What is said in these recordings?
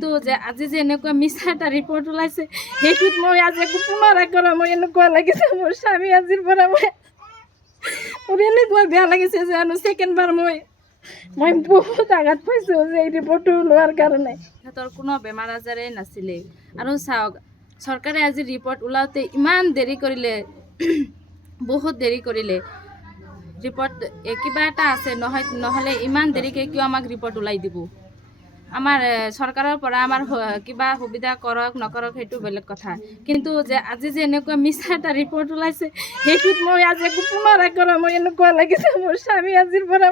কিন্তু যে আজি যে এনেকুৱা মিছা এটা ৰিপৰ্ট ওলাইছে সেইটোত মই আজি একো পুনৰাই কৰা মই এনেকুৱা লাগিছে মোৰ স্বামী আজিৰ পৰা মোৰ এনেকুৱা বেয়া লাগিছে যে ছেকেণ্ডবাৰ মই বহুত আঘাত পাইছোঁ যে এই ৰিপৰ্টটো ওলোৱাৰ কাৰণে। সিহঁতৰ কোনো বেমাৰ আজাৰেই নাছিলে আৰু চাওক চৰকাৰে আজি ৰিপৰ্ট ওলাওঁতে ইমান দেৰি কৰিলে বহুত দেৰি কৰিলে ৰিপৰ্ট কিবা এটা আছে নহ'লে ইমান দেৰিকৈ কিয় আমাক ৰিপৰ্ট ওলাই দিব। আমাৰ চৰকাৰৰ পৰা আমাৰ কিবা সুবিধা কৰক নকৰক সেইটো বেলেগ কথা, কিন্তু যে আজি যে এনেকুৱা মিছা এটা ৰিপৰ্ট ওলাইছে সেইটোত মই আজি একো পুনৰাই কৰা মই এনেকুৱা লাগিছে মোৰ স্বামী আজিৰ পৰা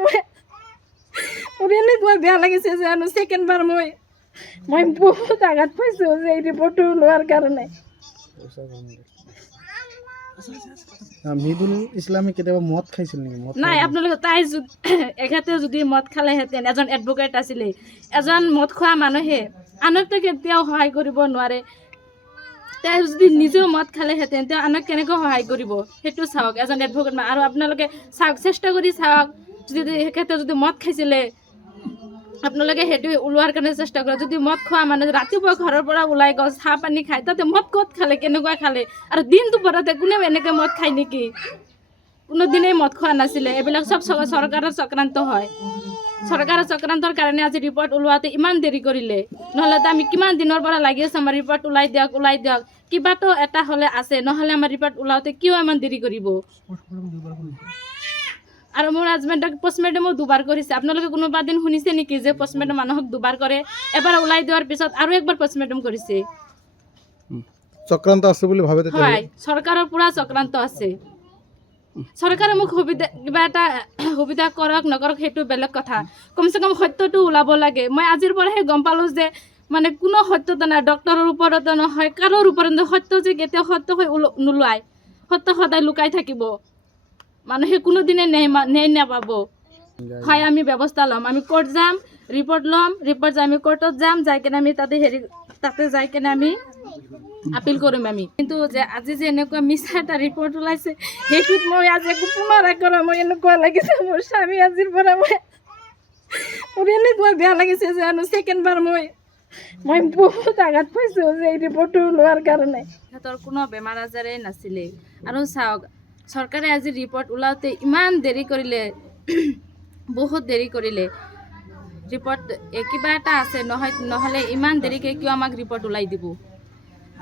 মোৰ এনেকুৱা বেয়া লাগিছে যে ছেকেণ্ডবাৰ মই বহুত আঘাত পাইছোঁ যে এই ৰিপৰ্টটো ওলোৱাৰ কাৰণে। মহিদুল ইছলামে কেতিয়াবা মদ খাইছিল নেকি? নাই, আপোনালোকে তাই এখেতে যদি মদ খালেহেঁতেন, এজন এডভকেট আছিলে, এজন মদ খোৱা মানুহে আনকতো কেতিয়াও সহায় কৰিব নোৱাৰে। তেওঁ যদি নিজেও মদ খালেহেঁতেন তেওঁ আনক কেনেকৈ সহায় কৰিব সেইটো চাওক, এজন এডভকেট। আৰু আপোনালোকে চাওক, চেষ্টা কৰি চাওক, যদি এখেতে যদি মদ খাইছিলে আপোনালোকে সেইটো ওলোৱাৰ কাৰণে চেষ্টা কৰে। যদি মদ খোৱা মানুহ ৰাতিপুৱা ঘৰৰ পৰা ওলাই গ'ল, চাহ পানী খায়, তাতে মদ ক'ত খালে, কেনেকুৱা খালে? আৰু দিনটো পৰতে কোনেও এনেকৈ মদ খায় নেকি? কোনোদিনেই মদ খোৱা নাছিলে। এইবিলাক চব চৰকাৰৰ চক্ৰান্ত হয়। চৰকাৰৰ চক্ৰান্তৰ কাৰণে আজি ৰিপৰ্ট ওলোৱাতে ইমান দেৰি কৰিলে, নহ'লেতো আমি কিমান দিনৰ পৰা লাগি আছোঁ আমাৰ ৰিপৰ্ট ওলাই দিয়ক। কিবাতো এটা হ'লে আছে, নহ'লে আমাৰ ৰিপৰ্ট ওলাওঁতে কিয় ইমান দেৰি কৰিব? আৰু মোৰ হাজবেণ্ডক পষ্টমেৰ্টেমো দুবাৰ কৰিছে। আপোনালোকে কোনোবা দিন শুনিছে নেকি যে পষ্টমেৰ্টেম মানুহক দুবাৰ কৰে? এবাৰ ওলাই দিয়াৰ পিছত আৰু একবাৰ পষ্টমেৰ্টেম কৰিছে। চক্ৰান্ত আছে বুলি ভাবে? হয়, চৰকাৰৰ পৰা চক্ৰান্ত আছে। চৰকাৰে মোক কিবা এটা সুবিধা কৰক নকৰক সেইটো বেলেগ কথা, কমচে কম সত্যটো ওলাব লাগে। মই আজিৰ পৰাহে গম পালোঁ যে কোনো সত্যতা নাই, ডক্টৰৰ ওপৰতো নহয়, কাৰোৰ ওপৰত নহয়। সত্য যে কেতিয়াও সত্য হৈ নোলায়, সত্য সদায় লুকাই থাকিব। মানুহে কোনোদিনে ন্যায় নাপাব। হয়, আমি ব্যৱস্থা ল'ম, আমি কোৰ্ট যাম, ৰিপৰ্ট ল'ম, ৰিপৰ্ট যাই আমি কোৰ্টত যাম, যাই কিনে আমি তাতে যাই কিনে আমি আপিল কৰিম আমি। কিন্তু যে আজি যে এনেকুৱা মিছা এটা ৰিপৰ্ট ওলাইছে সেইটোত মই আজি একো পুনৰাই কৰা মই এনেকুৱা লাগিছে মোৰ স্বামী আজিৰ পৰা মোৰ এনেকুৱা বেয়া লাগিছে যে ছেকেণ্ডবাৰ মই বহুত আঘাত পাইছোঁ যে এই ৰিপৰ্টটো ওলোৱাৰ কাৰণে। সিহঁতৰ কোনো বেমাৰ আজাৰেই নাছিলে আৰু চাওক চৰকাৰে আজি ৰিপৰ্ট ওলাওঁতে ইমান দেৰি কৰিলে বহুত দেৰি কৰিলে ৰিপৰ্ট কিবা এটা আছে নহ'লে ইমান দেৰিকৈ কিয় আমাক ৰিপৰ্ট ওলাই দিব।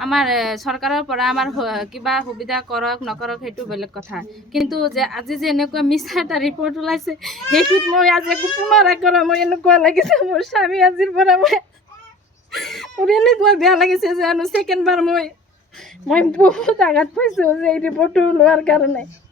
আমাৰ চৰকাৰৰ পৰা আমাৰ কিবা সুবিধা কৰক নকৰক সেইটো বেলেগ কথা, কিন্তু যে আজি যে এনেকুৱা মিছা এটা ৰিপৰ্ট ওলাইছে সেইটোত মই আজি একো পুনৰাই কৰা মই এনেকুৱা লাগিছে মোৰ স্বামী আজিৰ পৰা মোৰ এনেকুৱা বেয়া লাগিছে যে ছেকেণ্ডবাৰ মই বহুত আঘাত পাইছোঁ যে এই ৰিপৰ্টটো ওলোৱাৰ কাৰণে।